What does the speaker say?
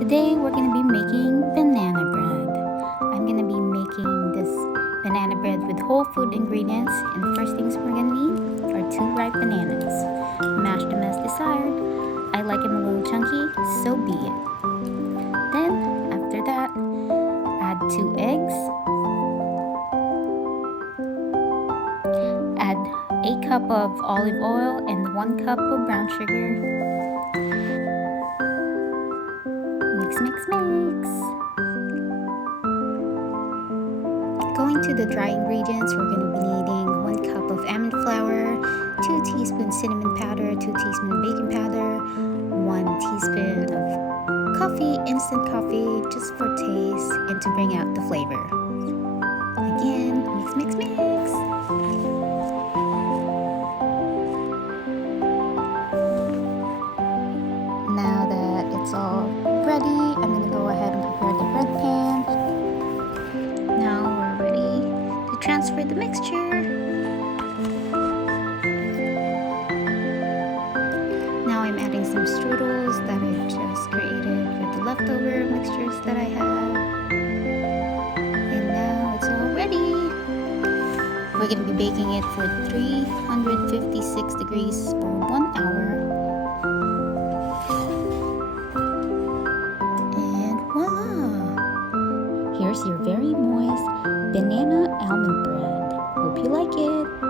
Today we're going to be making banana bread. I'm going to be making this banana bread with whole food ingredients, and the first things we're going to need are 2 ripe bananas. Mash them as desired. I like them a little chunky, so be it. Then, after that, add 2 eggs. Add a cup of olive oil and 1 cup of brown sugar. Mix. Going to the dry ingredients, we're going to be needing 1 cup of almond flour, 2 teaspoons cinnamon powder, 2 teaspoons baking powder, 1 teaspoon of coffee, instant coffee, just for taste and to bring out the flavor. Again, mix. Now that it's all ready, I'm going to go ahead and prepare the bread pan. Now we're ready to transfer the mixture. Now I'm adding some strudels that I just created with the leftover mixtures that I have. And now it's all ready. We're going to be baking it for 356 degrees for 1 hour. Here's your very moist banana almond bread. Hope you like it.